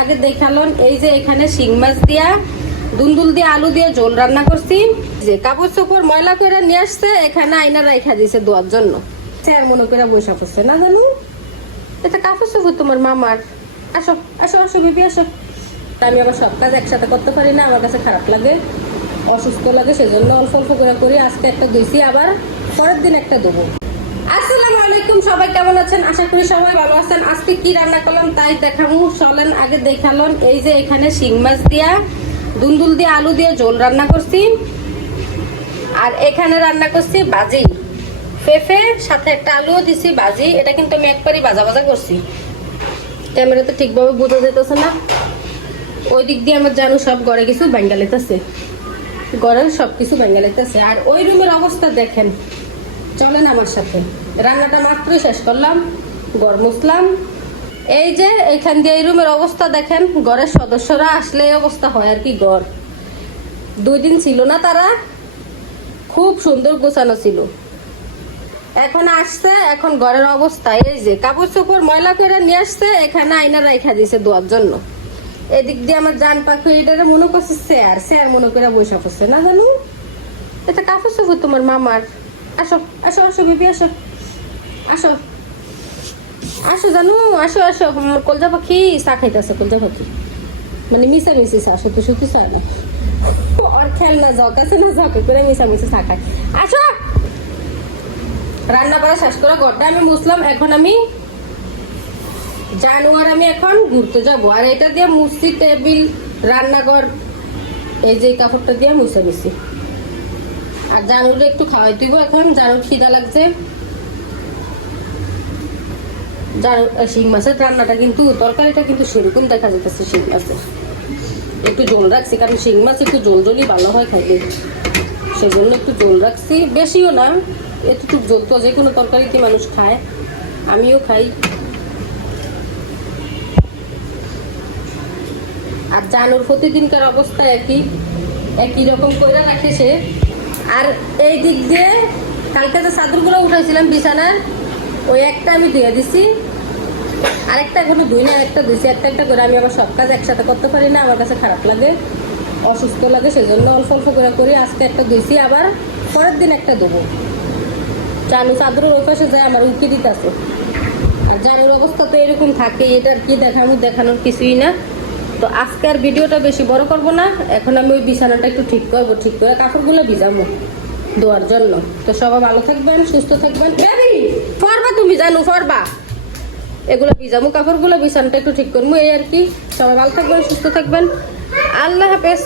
আগে দেখালাম, এই যে এখানে শিং মাছ দিয়া, দুন্দুল দিয়ে আলু দিয়ে ঝোল রান্না করছি। যে কাপড় চোপড় ময়লা করে নিয়ে আসছে, এখানে আইনা রাইখা দিছে দোয়ার জন্য। চেয়ার মনে করে বসে পড়ছে, না জানো? এটা কাপড় চোপড় তোমার মামার। আসো আসো আসো, বেবি, আসো। আমি আবার সব কাজ একসাথে করতে পারি না, আমার কাছে খারাপ লাগে, অসুস্থ লাগে, সেজন্য অল্প অল্প করে করি, আজকে একটা দিয়েছি আবার পরের দিন একটা দেবো। আসসালামু আলাইকুম, সবাই কেমন আছেন? আশা করি সবাই ভালো আছেন। আজকে কি রান্না করলাম তাই দেখাবো চলেন, আগে দেখালন এই যে এখানে শিং মাছ দিয়া, দুন্দুল দিয়ে আলু দিয়ে ঝোল রান্না করছি। আর এখানে রান্না করছি বাজি। পেঁপে, সাথে একটা আলুও দিছি, বাজি। এটা কিন্তু আমি একবারই ভাজা ভাজা করছি ক্যামেরাতে ঠিকভাবে বোঝা যেতেছে না। ওই দিক দিয়ে আমার জানো সব গড়ে কিছু বেঙ্গালিতেছে গড়ের সব কিছু বেঙ্গালিতেছে আর ওই রুমের অবস্থা দেখেন। চলেন আমার সাথে। রান্নাটা মাত্রই শেষ করলাম গড় মুসলাম এই যে এখান দিয়ে এই রুমের অবস্থা দেখেন, ঘরের সদস্যরা আসলে এই অবস্থা হয় আর কি গড় দুই দিন ছিল না তারা, খুব সুন্দর গোছানো ছিল। এখন আসছে, এখন ঘরের অবস্থা এই যে, কাপড় চোপড় ময়লা করে নিয়ে আসছে, এখানে আইনা রাইখা দিছে দোয়ার জন্য। এদিক দিয়ে আমার জান পাখি এটা মনে করছে, স্যার স্যার মনে করে বসে পড়ছে না জানো? এটা কাপড় চোপড় তোমার মামার। আসো আসো আসো, বেবি, আসো। আসো। আসো, জানো, আসো আসো। আমার কলজা পাখি চা খাইতেছে, কলজা পাখি। মানে মিশা মিশি চা, সত্যি সত্যি চা না। ওর খেলনা জকাছে না জকে করে মিশা মিশি চা খায়। আসো! রান্না করা শেষ করে ঘরটা আমি মুছলাম, এখন আমি জানুয়ার আমি এখন ঘুরতে যাব। আর এটা দিয়ে মুছছি টেবিল, রান্নাঘর, এই যে কাপড়টা দিয়ে মুছে গেছি আর জানুরে একটু খাওয়াই দিব এখন। জানুর খিদা লাগছে। জানু শিং মাছের রান্নাটা কিন্তু, তরকারিটা কিন্তু সেরকম দেখা যেতেছে শিং মাছের একটু জল রাখছি, কারণ শিং মাছ একটু জল জলই ভালো হয় খাইতে। সেজন্য একটু জল রাখছি। বেশিও না একটু জল তো যে কোনো তরকারিতে মানুষ খায়। আমিও খাই। আর জানুর প্রতিদিনকার অবস্থা একই। একই রকম করে রাখে সে। আর এই দিক দিয়ে কালকে যে চাদরগুলো উঠাইছিলাম বিছানার, ওই একটা আমি ধুয়ে দিছি। আর একটা এখনও ধুই না, একটা ধুইছি, একটা একটা করে। আমি আবার সব কাজ একসাথে করতে পারি না, আমার কাছে খারাপ লাগে, অসুস্থ লাগে, সেজন্য অল্প অল্প করে করি। আজকে একটা ধুইছি, আবার পরের দিন একটা দেবো জানু চাদরের ওই পাশে যায়, আমার উঁকি দিতে আছে। আর জানুর অবস্থা তো এরকম থাকে, এটার কি দেখানো দেখানোর কিছুই না। তো আজকে আর ভিডিওটা বেশি বড় করব না। এখন আমি ওই বিছানাটা একটু ঠিক করব, ঠিক করে কাপড়গুলো ভিজাবো দোয়ার জন্য। তো সবাই ভালো থাকবেন, সুস্থ থাকবেন। ফরবা তুমি, জানো, ফরবা। এগুলো ভিজামু কাপড়গুলো, বিছানাটা একটু ঠিক করব, এই আর কি। সবাই ভালো থাকবেন, সুস্থ থাকবেন। আল্লাহ হাফেজ।